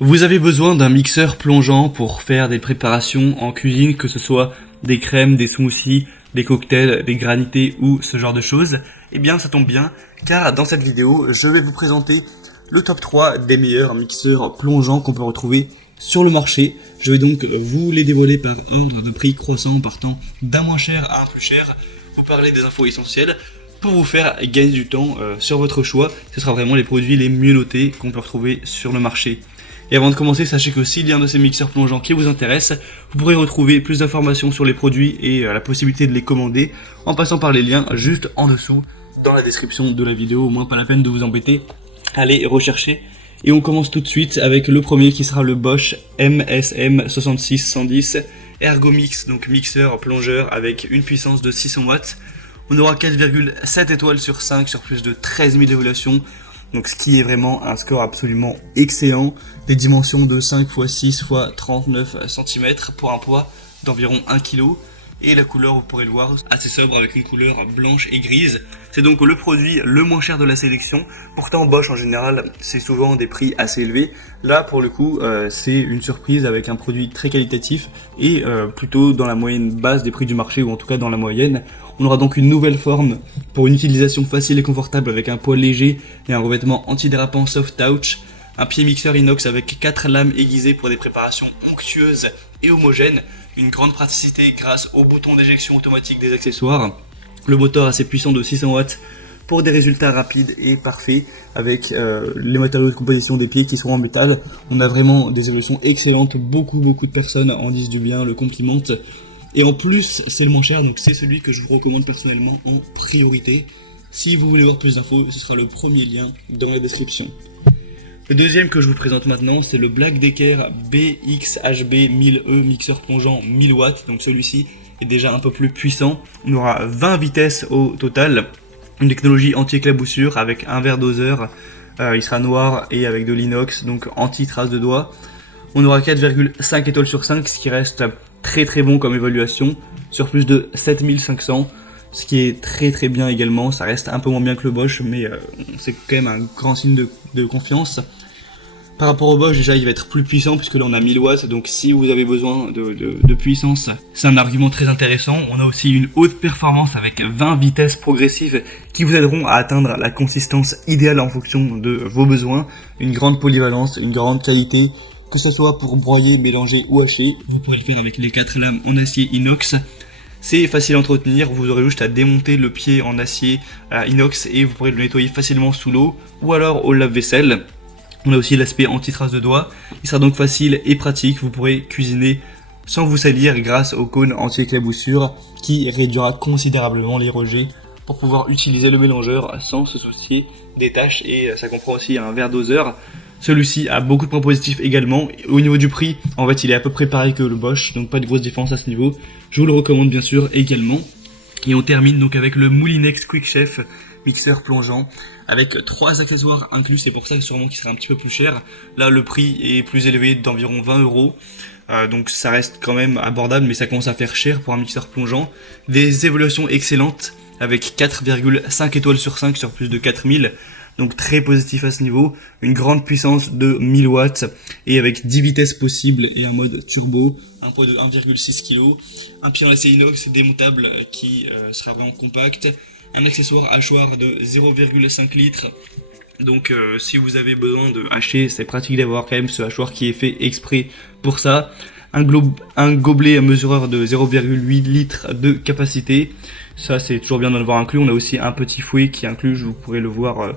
Vous avez besoin d'un mixeur plongeant pour faire des préparations en cuisine, que ce soit des crèmes, des smoothies, des cocktails, des granités ou ce genre de choses. Eh bien ça tombe bien, car dans cette vidéo, je vais vous présenter le top 3 des meilleurs mixeurs plongeants qu'on peut retrouver sur le marché. Je vais donc vous les dévoiler par ordre de prix croissant, partant d'un moins cher à un plus cher, vous parler des infos essentielles pour vous faire gagner du temps sur votre choix. Ce sera vraiment les produits les mieux notés qu'on peut retrouver sur le marché. Et avant de commencer, sachez que s'il y a un de ces mixeurs plongeants qui vous intéresse, vous pourrez retrouver plus d'informations sur les produits et la possibilité de les commander en passant par les liens juste en dessous dans la description de la vidéo. Au moins pas la peine de vous embêter, allez rechercher. Et on commence tout de suite avec le premier qui sera le Bosch MSM 66110 Ergomix, donc mixeur plongeur avec une puissance de 600 watts. On aura 4,7 étoiles sur 5 sur plus de 13 000 évaluations. Donc ce qui est vraiment un score absolument excellent, des dimensions de 5 x 6 x 39 cm pour un poids d'environ 1 kg. Et la couleur, vous pourrez le voir, assez sobre avec une couleur blanche et grise. C'est donc le produit le moins cher de la sélection. Pourtant Bosch en général, c'est souvent des prix assez élevés. Là pour le coup, c'est une surprise avec un produit très qualitatif et plutôt dans la moyenne basse des prix du marché, ou en tout cas dans la moyenne. On aura donc une nouvelle forme pour une utilisation facile et confortable avec un poids léger et un revêtement antidérapant soft touch. Un pied mixeur inox avec 4 lames aiguisées pour des préparations onctueuses et homogènes. Une grande praticité grâce au bouton d'éjection automatique des accessoires. Le moteur assez puissant de 600 watts pour des résultats rapides et parfaits avec les matériaux de composition des pieds qui seront en métal. On a vraiment des évolutions excellentes, beaucoup de personnes en disent du bien, le complimentent. Et en plus, c'est le moins cher, donc c'est celui que je vous recommande personnellement en priorité. Si vous voulez voir plus d'infos, ce sera le premier lien dans la description. Le deuxième que je vous présente maintenant, c'est le Black Decker BXHB 1000E mixeur plongeant 1000 watts. Donc celui-ci est déjà un peu plus puissant. On aura 20 vitesses au total. Une technologie anti-éclaboussure avec un verre doseur. Il sera noir et avec de l'inox, donc anti-trace de doigts. On aura 4,5 étoiles sur 5, ce qui reste très bon comme évaluation, sur plus de 7500, ce qui est très bien également. Ça reste un peu moins bien que le Bosch, mais c'est quand même un grand signe de confiance. Par rapport au Bosch, déjà il va être plus puissant puisque là on a 1000 watts, donc si vous avez besoin de puissance, c'est un argument très intéressant. On a aussi une haute performance avec 20 vitesses progressives qui vous aideront à atteindre la consistance idéale en fonction de vos besoins. Une grande polyvalence, une grande qualité, que ce soit pour broyer, mélanger ou hacher. Vous pourrez le faire avec les 4 lames en acier inox. C'est facile à entretenir, vous aurez juste à démonter le pied en acier inox et vous pourrez le nettoyer facilement sous l'eau ou alors au lave-vaisselle. On a aussi l'aspect anti-trace de doigts, il sera donc facile et pratique, vous pourrez cuisiner sans vous salir grâce au cône anti-éclaboussure qui réduira considérablement les rejets pour pouvoir utiliser le mélangeur sans se soucier des tâches, et ça comprend aussi un verre doseur. Celui-ci a beaucoup de points positifs également. Au niveau du prix, en fait il est à peu près pareil que le Bosch, donc pas de grosse différence à ce niveau. Je vous le recommande bien sûr également. Et on termine donc avec le Moulinex Quick Chef mixeur plongeant avec 3 accessoires inclus, c'est pour ça que sûrement qu'il sera un petit peu plus cher. Là le prix est plus élevé d'environ 20 euros. Donc ça reste quand même abordable, mais ça commence à faire cher pour un mixeur plongeant. Des évaluations excellentes avec 4,5 étoiles sur 5 sur plus de 4000. Donc très positif à ce niveau, une grande puissance de 1000 watts et avec 10 vitesses possibles et un mode turbo, un poids de 1,6 kg, un pied en acier inox démontable qui sera vraiment compact, un accessoire hachoir de 0,5 litres. Donc si vous avez besoin de hacher, c'est pratique d'avoir quand même ce hachoir qui est fait exprès pour ça. Un gobelet mesureur de 0,8 litres de capacité, ça c'est toujours bien d'en avoir inclus. On a aussi un petit fouet qui est inclus, vous pourrez le voir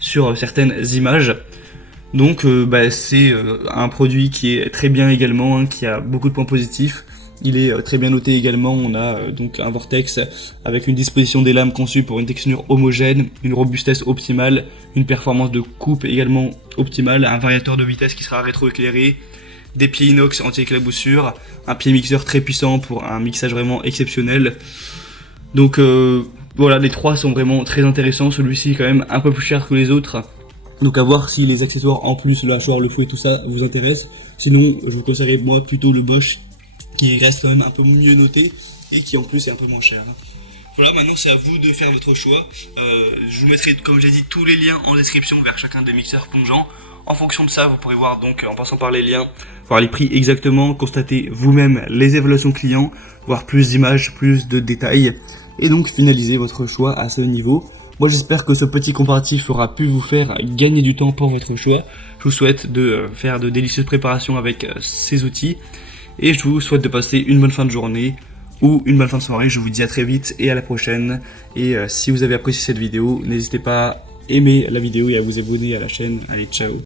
sur certaines images. Donc c'est un produit qui est très bien également, qui a beaucoup de points positifs. Il est très bien noté également. On a donc un vortex avec une disposition des lames conçue pour une texture homogène, une robustesse optimale, une performance de coupe également optimale, un variateur de vitesse qui sera rétroéclairé, des pieds inox anti-éclaboussure, un pied mixeur très puissant pour un mixage vraiment exceptionnel. Donc voilà, les trois sont vraiment très intéressants. Celui-ci est quand même un peu plus cher que les autres, donc à voir si les accessoires en plus, le hachoir, le fouet, tout ça vous intéresse. Sinon je vous conseillerais moi plutôt le Bosch qui reste quand même un peu mieux noté et qui en plus est un peu moins cher. Voilà, maintenant c'est à vous de faire votre choix. Je vous mettrai, comme j'ai dit, tous les liens en description vers chacun des mixeurs plongeants. En fonction de ça, vous pourrez voir donc en passant par les liens, voir les prix exactement, constater vous-même les évaluations clients, voir plus d'images, plus de détails, et donc finaliser votre choix à ce niveau. Moi j'espère que ce petit comparatif aura pu vous faire gagner du temps pour votre choix. Je vous souhaite de faire de délicieuses préparations avec ces outils, et je vous souhaite de passer une bonne fin de journée, ou une bonne fin de soirée. Je vous dis à très vite et à la prochaine. Et si vous avez apprécié cette vidéo, n'hésitez pas à aimer la vidéo et à vous abonner à la chaîne. Allez, ciao!